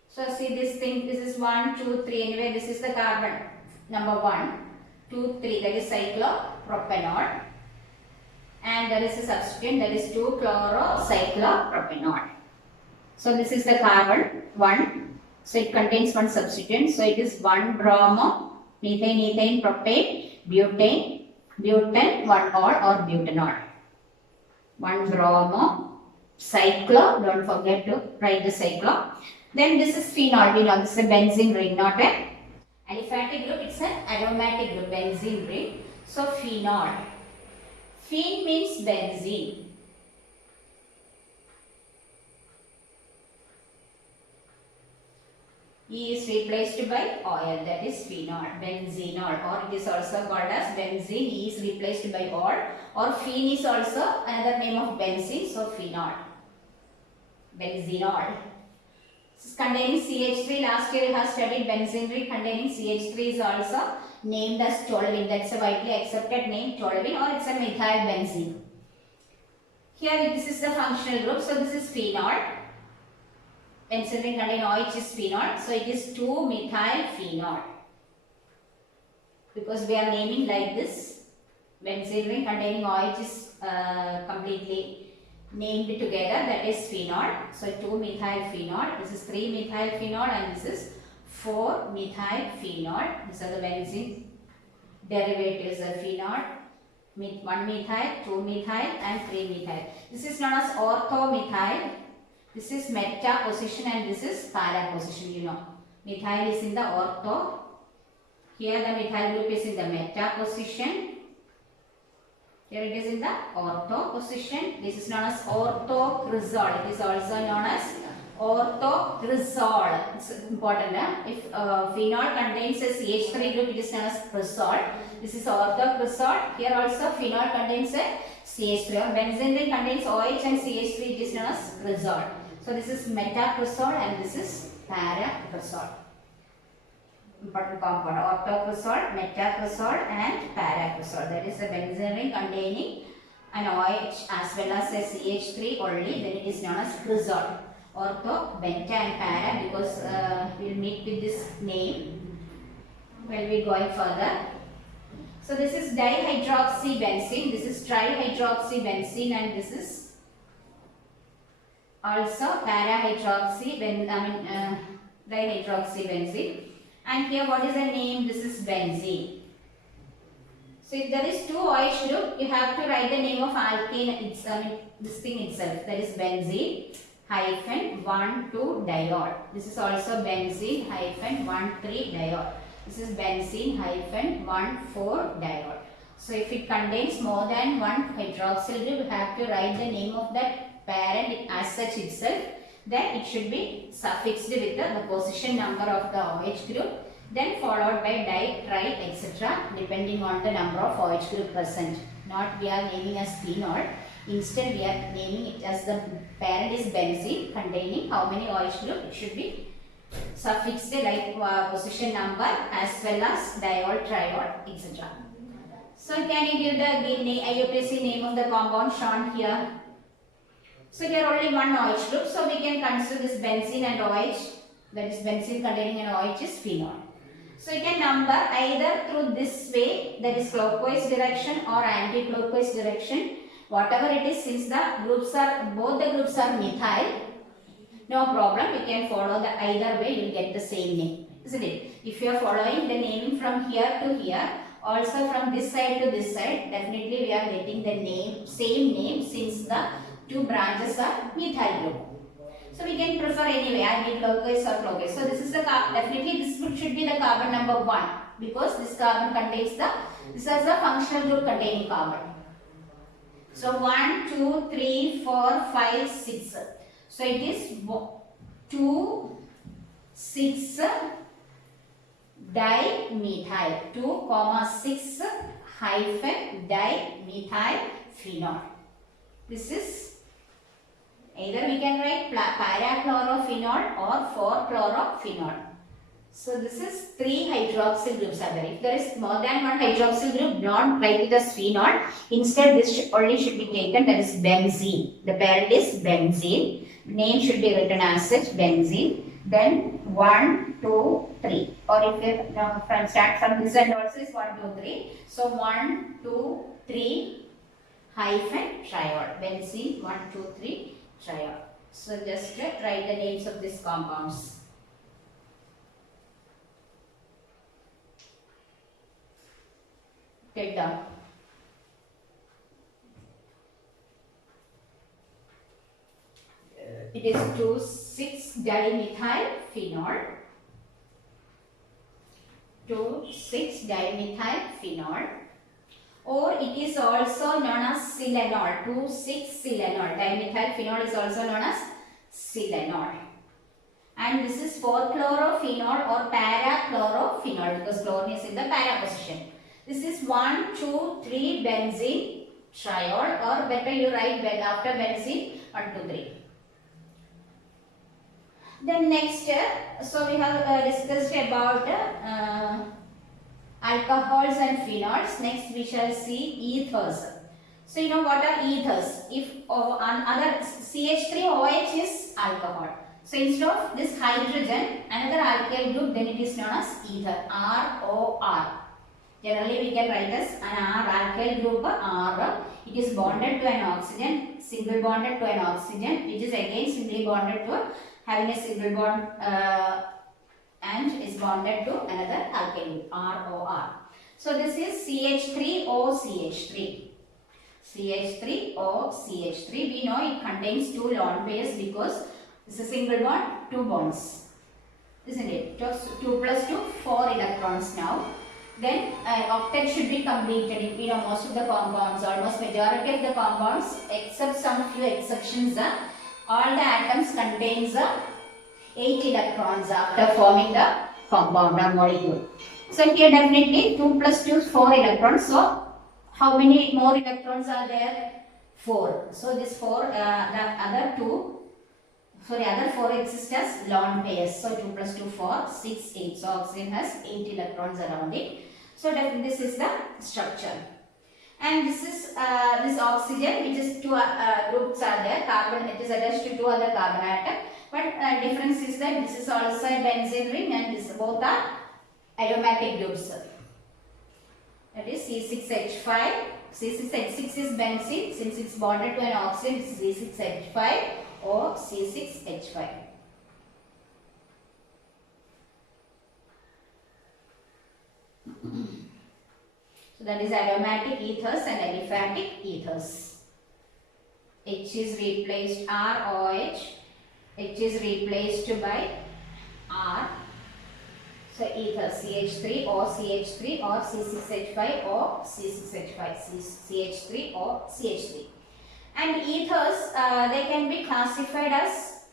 So see this thing, this is 1, 2, 3. Anyway, this is the carbon number 1, 2, 3, that is cyclopropanol. And there is a substituent, that is 2-chlorocyclopropanol. So this is the carbon 1. So it contains one substituent. So it is 1-bromo, methane, ethane, propane, butane, 1-ol or butanol. 1-bromo, cyclo, don't forget to write the cyclo. Then this is phenol. We know this is a benzene ring, not a aliphatic group. It's an aromatic group, benzene ring. So phenol. Phen means benzene. E is replaced by oil, that is phenol, benzenol, or it is also called as benzene. E is replaced by oil, or phen is also another name of benzene, so phenol, benzenol. This is containing CH3. Last year we have studied benzene ring containing CH3 is also named as toluene. That's a widely accepted name, toluene, or it's a methyl benzene. Here this is the functional group, so this is phenol. Benzene ring containing OH is phenol, so it is 2-methyl phenol. Because we are naming like this, benzene ring containing OH is completely named together, that is phenol. So 2-methyl phenol. This is 3-methyl phenol and this is 4-methyl phenol. These are the benzene derivatives of phenol. 1-methyl, 2-methyl and 3-methyl. This is known as orthomethyl. This is meta position and this is para position, you know. Methyl is in the ortho. Here the methyl group is in the meta position. Here it is in the ortho position. This is known as orthocresol. It is also known as orthocresol. It's important. If phenol contains a CH3 group, it is known as cresol. This is orthocresol. Here also phenol contains a CH3. Or benzene ring contains OH and CH3. It is known as cresol. So this is metacresol and this is paracresol. Important compound, orthocresol, metacresol and paracresol. That is the benzene ring containing an OH as well as a CH3 only. Then it is known as cresol. Ortho, beta and para, because we will meet with this name when we going further. So this is dihydroxybenzene, this is trihydroxybenzene and this is also dihydroxybenzene. And here what is the name? This is benzene. So if there is 2 OH group, you have to write the name of alkane, this thing itself, that is benzene hyphen 1,2-diol. This is also benzene hyphen 1,3-diol. This is benzene hyphen 1,4-diol. So if it contains more than one hydroxyl group, you have to write the name of that parent as such itself. Then it should be suffixed with the position number of the OH group, then followed by di, tri, etc. depending on the number of OH group present. Not we are naming as phenol. Instead we are naming it as the parent is benzene containing how many OH group. It should be suffixed like position number as well as diol, triol, etc. So can you give the IUPAC name of the compound shown here? So here only one OH group, so we can consider this benzene and OH, that is benzene containing an OH is phenol. So you can number either through this way, that is clockwise direction or anti-clockwise direction, whatever it is, since both the groups are methyl, no problem, you can follow the either way, you will get the same name, isn't it? If you are following the naming from here to here, also from this side to this side, definitely we are getting the same name, since the 2 branches are methyl group. So we can prefer anyway, anti-clockwise or clockwise. So this is the definitely this group should be the carbon number 1, because this carbon contains this is the functional group containing carbon. So 1, 2, 3, 4, 5, 6. So it is 2, 6 dimethyl, 2, 6 hyphen dimethyl phenol. This is either we can write para-chlorophenol or 4-chlorophenol. So this is 3 hydroxyl groups are there. If there is more than one hydroxyl group, don't write it as phenol. Instead, this only should be taken, that is benzene. The parent is benzene. Name should be written as such, benzene. Then 1, 2, 3. Or if you start from this end also is 1, 2, 3. So 1, 2, 3 hyphen triol. Benzene 1, 2, 3 triol. So just write the names of these compounds. Take down. It is 2,6-dimethylphenol. 2,6-dimethylphenol. Or it is also known as silanol. 2,6-silanol. Dimethylphenol is also known as silanol. And this is 4-chlorophenol or para-chlorophenol because chlorine is in the para position. This is 1,2,3 benzene triol, or better you write after benzene 1, 2, 3. Then next, so we have discussed about alcohols and phenols. Next we shall see ethers. So you know what are ethers? If another CH3OH is alcohol. So instead of this hydrogen, another alkyl group, then it is known as ether, ROR. Generally we can write as an R alkyl group R. It is bonded to an oxygen, single bonded to an oxygen, which is again singly bonded to having a single bond and is bonded to another alkyl group, ROR. So this is CH3OCH3. CH3OCH3. We know it contains 2 lone pairs because this is a single bond, 2 bonds. Isn't it? 2 plus 2, 4 electrons now. Then octet should be completed. You know, most of the compounds, almost majority of the compounds, except some few exceptions, all the atoms contains 8 electrons after forming the compound or molecule. So here definitely 2 plus 2 is 4 electrons. So how many more electrons are there? 4. So this 4, the other 4 exist as lone pairs. So 2 plus 2, 4, 6, 8. So oxygen has 8 electrons around it. So this is the structure. And this is this oxygen, which is 2 groups are there. Carbon, it is attached to 2 other carbon atoms. But difference is that this is also a benzene ring and this both are aromatic groups. That is C6H5. C6H6 is benzene. Since it's bonded to an oxygen, this is C6H5 or C6H5. So that is aromatic ethers and aliphatic ethers. H is replaced ROH. H is replaced by R. So ether CH3 or CH3 or C6H5 or C6H5, CH3 or CH3. And ethers, they can be classified as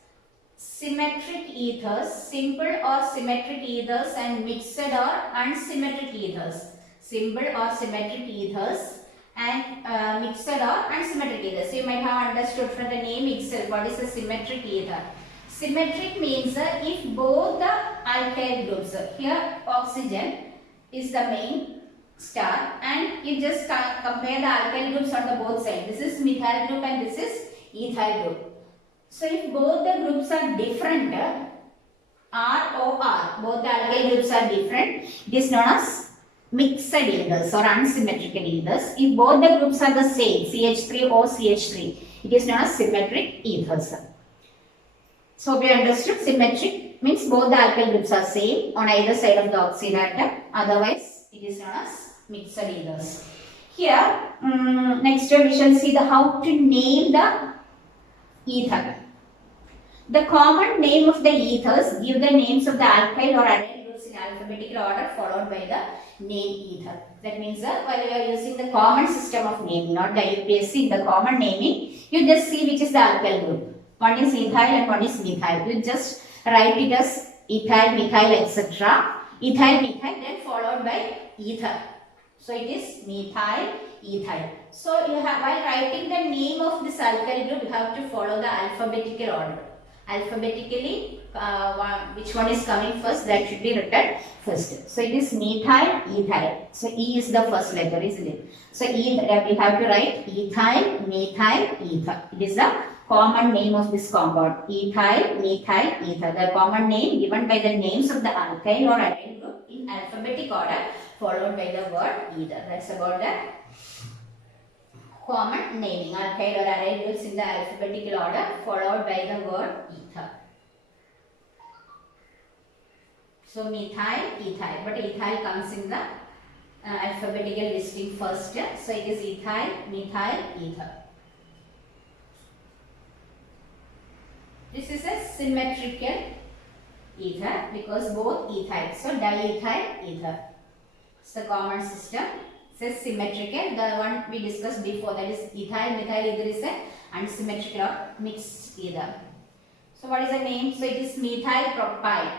symmetric ethers, simple or symmetric ethers, and mixed or unsymmetric ethers. Simple or symmetric ethers and mixed or unsymmetric ethers. So you might have understood from the name itself what is a symmetric ether. Symmetric means if both the alkyl groups, here oxygen is the main star, and you just compare the alkyl groups on the both sides. This is methyl group and this is ethyl group. So if both the groups are different, ROR, both the alkyl groups are different, it is known as mixed ethers or unsymmetrical ethers. If both the groups are the same, CH3 or CH3, it is known as symmetric ethers. So we understood symmetric means both the alkyl groups are same on either side of the oxygen atom. Otherwise, it is known as mixed ethers. Here, next we shall see how to name the ether. The common name of the ethers give the names of the alkyl or aryl groups in alphabetical order followed by the name ether. That means while you are using the common system of naming, not the UPSC, the common naming, you just see which is the alkyl group. One is ethyl and one is methyl. You just write it as ethyl, methyl, etc. Ethyl, methyl, then followed by ether. So it is methyl, ethyl. So you have, while writing the name of this alkyl group, you have to follow the alphabetical order. Alphabetically, which one is coming first, that should be written first. So it is methyl, ethyl. So E is the first letter, isn't it? So we have to write ethyl, methyl, ether. It is the common name of this compound. Ethyl, methyl, ether. The common name given by the names of the alkyl or aryl group in alphabetic order followed by the word ether. That's about the common naming. Alkyl or aryl groups in the alphabetical order followed by the word ether. So methyl, ethyl. But ethyl comes in the alphabetical listing first. So it is ethyl, methyl, ether. This is a symmetrical ether because both ethyl. So diethyl ether. It's the common system. It's symmetrical. The one we discussed before, that is ethyl methyl ether, is a unsymmetrical or mixed ether. So what is the name? So it is methyl propyl.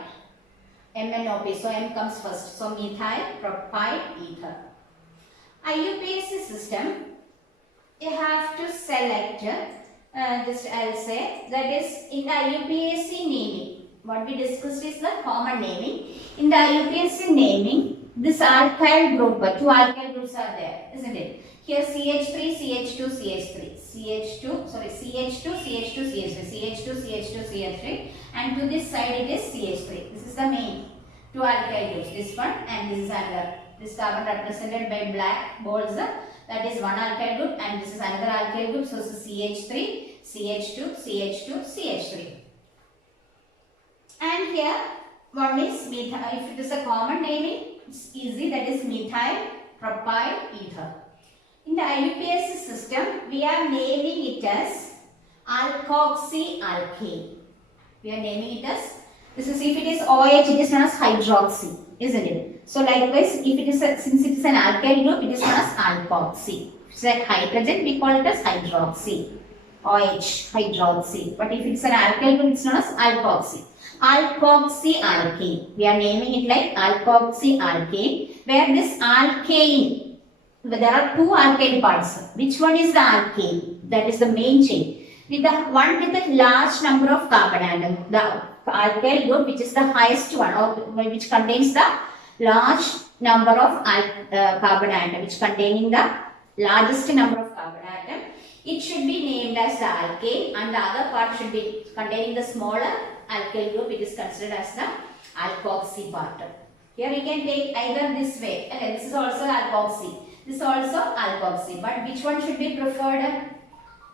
MNOP. So M comes first. So methyl propyl ether. IUPAC system, you have to select, just I'll say, that is in the IUPAC naming. What we discussed is the common naming. In the IUPAC naming, this alkyl group, two alkyl groups are there, isn't it? Here CH3, CH2, CH3, CH2, sorry, CH2, CH2, CH3, CH2, CH2, CH3, and to this side it is CH3. This is the main two alkyl groups, this one and this is another. This carbon represented by black balls, that is one alkyl group, and this is another alkyl group. So this is CH3, CH2, CH2, CH3. And here one is methyl. If it is a common naming, it's easy, that is methyl propyl ether. In the IUPAC system, we are naming it as alkoxyalkane. We are naming it as, this is, if it is OH, it is known as hydroxy, isn't it? So likewise, if it is since it is an alkyl group, it is known as alkoxy. It's like hydrogen, we call it as hydroxy. OH, hydroxy. But if it's an alkyl group, it's known as alkoxy. Alkoxyalkane. We are naming it like alkoxyalkane, where this alkane, there are two alkane parts. Which one is the alkane? That is the main chain. With the one with the large number of carbon atom, the alkyl group which is the highest one, or which contains the large number of carbon atom, which containing the largest number of carbon atom, it should be named as the alkane, and the other part should be containing the smaller alkyl group. It is considered as the alkoxy part. Here we can take either this way. Okay, this is also alkoxy. This is also alkoxy. But which one should be preferred?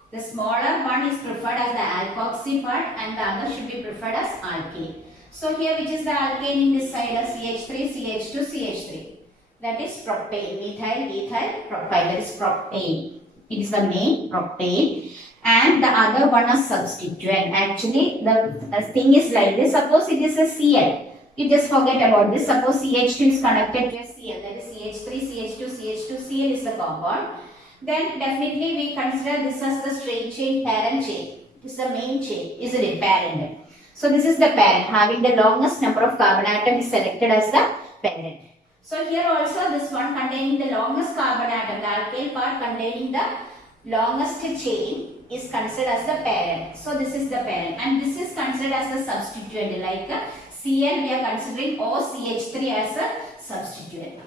The smaller one is preferred as the alkoxy part, and the other should be preferred as alkane. So here which is the alkane in this side of CH3, CH2, CH3. That is propane. Methyl, ethyl, propyl. That is propane. It is the main propane. And the other one is substituent. Actually, the thing is like this. Suppose it is a Cl. You just forget about this. Suppose CH2 is connected to a Cl. That is CH3, CH2, CH2, Cl is the compound. Then definitely we consider this as the straight chain, parent chain. It is the main chain, isn't it? Parent. So this is the parent. Having the longest number of carbon atom is selected as the parent. So here also this one containing the longest carbon atom, the alkyl part containing the longest chain, is considered as the parent. So this is the parent, and this is considered as the substituent. Like Cl, we are considering OCH3 as a substituent.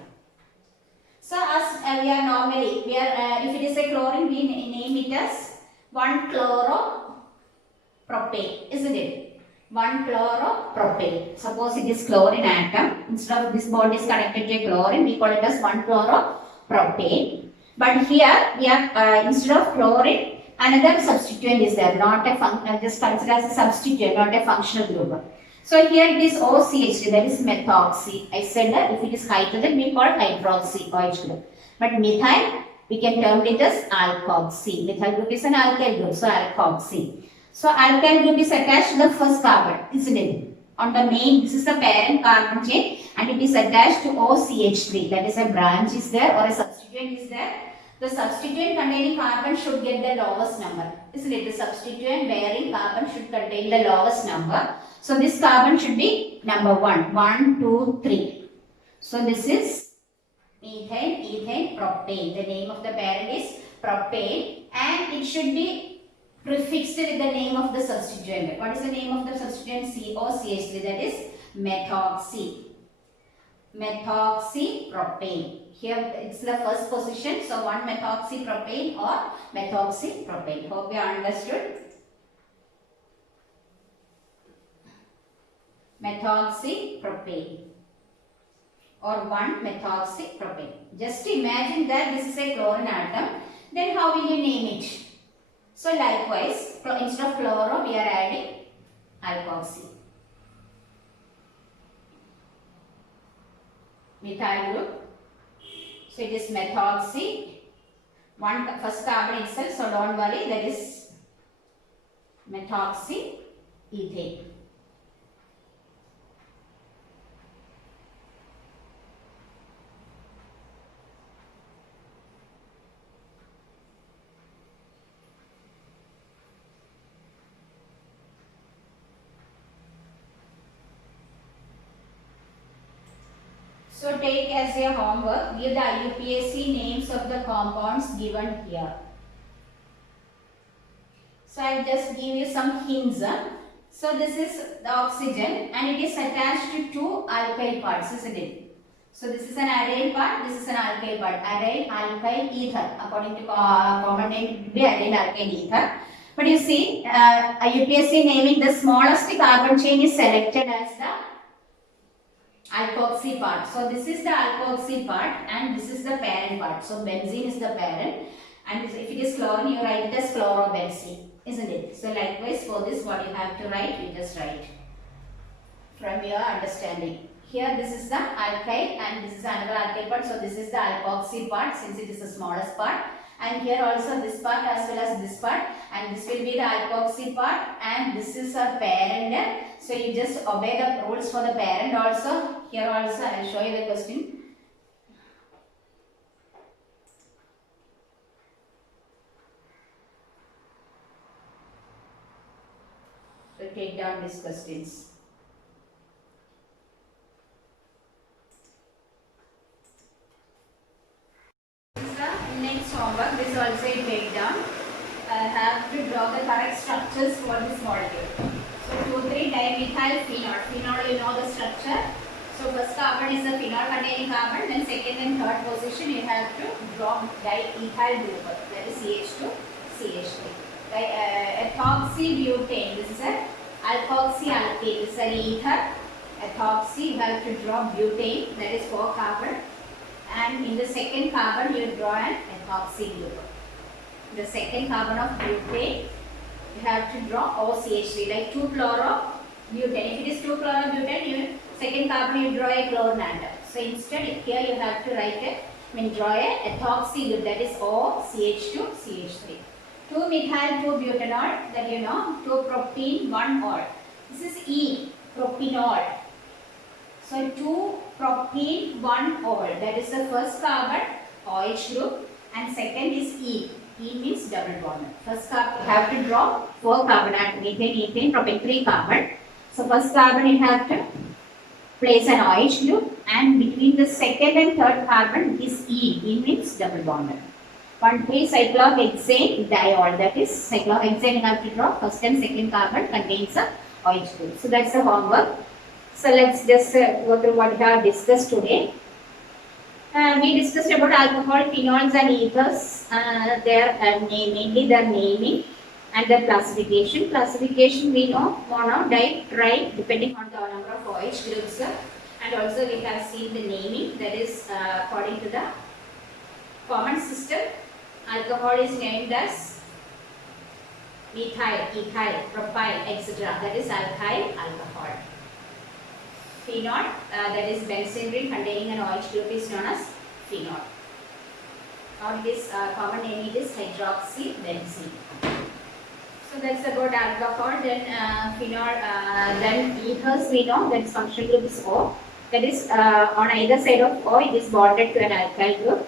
So as we are normally, if it is a chlorine, we name it as 1-chloropropane, isn't it? 1-chloropropane. Suppose it is chlorine atom. Instead of this bond is connected to a chlorine, we call it as 1-chloropropane. But here we are instead of chlorine, another substituent is there, not a just considered as a substituent, not a functional group. So here it is OCH, that is methoxy. I said that if it is hydrogen, we call hydroxy OH group. But methyl, we can term it as alkoxy. Methyl group is an alkyl group, so alkoxy. So alkyl group is attached to the first carbon, isn't it? On the main, this is the parent carbon chain, and it is attached to OCH3. That is a branch is there or a substituent is there. The substituent containing carbon should get the lowest number, isn't it? The substituent bearing carbon should contain the lowest number. So this carbon should be number 1. 1, 2, 3. So this is methane, ethane, propane. The name of the parent is propane, and it should be prefixed with the name of the substituent. What is the name of the substituent? COCH3, that is methoxy. Methoxypropane. Here it's the first position. So 1-methoxypropane or methoxypropane. Hope you understood. Methoxypropane or 1-methoxypropane. Just imagine that this is a chlorine atom. Then how will you name it? So likewise, instead of chloro, we are adding alkoxy. Methyl group. So it is methoxy. First carbon itself, so don't worry, that is methoxy. ethane. So take as your homework, give the IUPAC names of the compounds given here. So I will just give you some hints. So this is the oxygen and it is attached to two alkyl parts, isn't it? So this is an aryl part, this is an alkyl part. Aryl, alkyl, ether. According to common name, it will be aryl, alkyl, ether. But you see, IUPAC naming the smallest carbon chain is selected as the alkoxy part. So this is the alkoxy part and this is the parent part. So benzene is the parent and if it is chlorine, you write it as chlorobenzene, isn't it? So likewise for this, what you have to write, you just write from your understanding. Here this is the alkyl and this is another alkyl part. So this is the alkoxy part since it is the smallest part. And here also this part as well as this part, and this will be the alkoxy part and this is a parent. So you just obey the rules for the parent also. Here also I will show you the question. So take down these questions. Next homework, this also you take down. Have to draw the correct structures for this molecule. So 2,3-dimethyl phenol. Phenol, you know the structure. So first carbon is the phenol containing carbon. Then second and third position you have to draw diethyl group. That is CH2, CH3. Ethoxybutane. This is an alkoxy alkane. This is an ether. Ethoxy, you have to draw butane. That is 4 carbon. And in the second carbon you draw an ethoxy group. The second carbon of butane you have to draw OCH3 like 2-chlorobutane. If it is 2-chlorobutane, you second carbon you draw a chlorine atom. So instead here you have to write draw a ethoxy group, that is OCH2 CH3. 2-methyl-2-butanol, that you know, 2-propene 1-ol. This is E, propinol. So 2-propene 1-ol, that is the first carbon OH group and second is E. E means double bond. First carbon you have to draw 4 carbon atom, methane, ethane, propane, 3 carbon. So first carbon you have to place an OH group and between the second and third carbon is E. E means double bond. 1,3 cyclohexane diol, that is cyclohexane you have to draw first and second carbon contains a OH group. So that's the homework. So let's just go through what we have discussed today. We discussed about alcohol, phenols and ethers, mainly their naming and their classification. Classification we know mono, di, tri depending on the number of OH groups, and also we have seen the naming, that is according to the common system. Alcohol is named as methyl, ethyl, propyl, etc. That is alkyl alcohol. Phenol, that is benzene ring containing an OH group is known as phenol. Or this common name it is hydroxybenzene. So that's about alcohol. Then phenol, then ethers we know that functional group is O. That is on either side of O it is bonded to an alkyl group.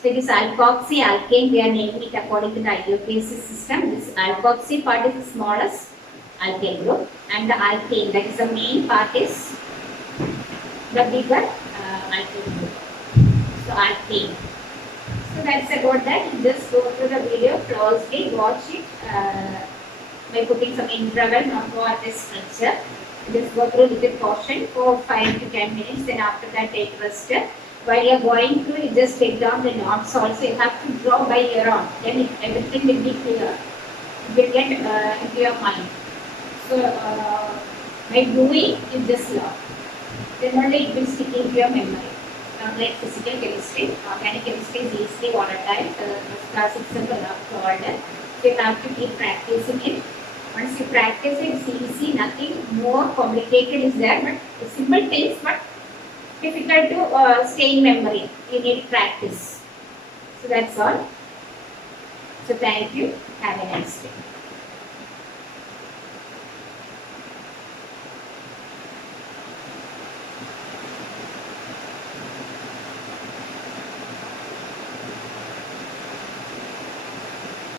So it is alkoxy alkane, we are naming it according to the IUPAC system. This alkoxy part is the smallest alkyl group and the alkane, that is the main part, is the bigger alkyl group. So alkane. So that's about that. Just go through the video closely, watch it by putting some interval, not go at this structure. Just go through the portion for 5 to 10 minutes, then after that take rest. While you are going through, you just take down the notes also. You have to draw by your own. Then everything will be clear. It will get into your mind. So by doing, you just learn. Then only it will stick into your memory. Not like physical chemistry. Organic chemistry is easily volatile. Class itself is not cold. So you have to keep practicing it. Once you practice it, it's easy. Nothing more complicated is there. But simple things, but difficult to stay in memory. You need practice. So that's all. So thank you. Have a nice day.